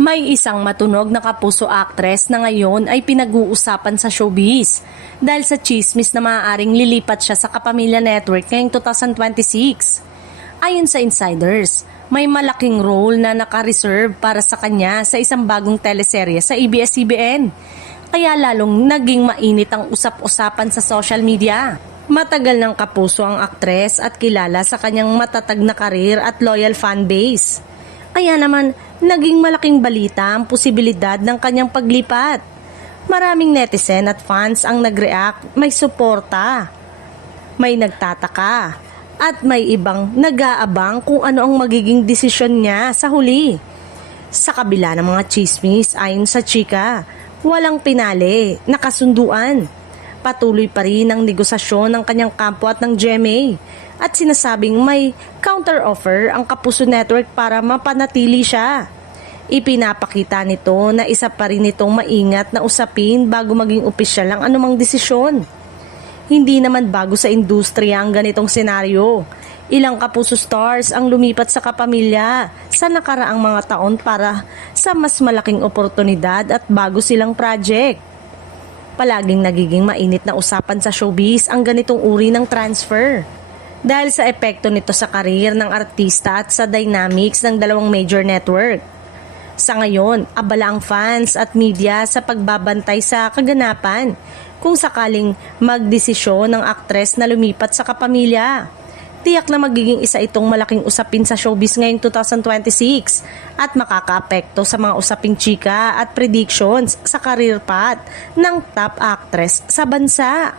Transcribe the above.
May isang matunog na kapuso actress na ngayon ay pinag-uusapan sa showbiz dahil sa chismis na maaaring lilipat siya sa Kapamilya Network ngayong 2026. Ayon sa insiders, may malaking role na naka-reserve para sa kanya sa isang bagong teleserye sa ABS-CBN. Kaya lalong naging mainit ang usap-usapan sa social media. Matagal ng kapuso ang aktres at kilala sa kanyang matatag na karir at loyal fan base. Kaya naman, naging malaking balita ang posibilidad ng kanyang paglipat. Maraming netizen at fans ang nag-react, may suporta, may nagtataka, at may ibang nag-aabang kung ano ang magiging desisyon niya sa huli. Sa kabila ng mga chismis, ayon sa chika, walang pinali, nakasunduan. Patuloy pa rin ang negosasyon ng kanyang kampo at ng GMA at sinasabing may counter-offer ang Kapuso Network para mapanatili siya. Ipinapakita nito na isa pa rin itong maingat na usapin bago maging opisyal ang anumang desisyon. Hindi naman bago sa industriya ang ganitong senaryo. Ilang Kapuso stars ang lumipat sa Kapamilya sa nakaraang mga taon para sa mas malaking oportunidad at bago silang project. Palaging nagiging mainit na usapan sa showbiz ang ganitong uri ng transfer. Dahil sa epekto nito sa karir ng artista at sa dynamics ng dalawang major network. Sa ngayon, abala ang fans at media sa pagbabantay sa kaganapan kung sakaling magdesisyon ng aktres na lumipat sa Kapamilya. Tiyak na magiging isa itong malaking usapin sa showbiz ngayong 2026 at makakaapekto sa mga usaping chika at predictions sa career path ng top actress sa bansa.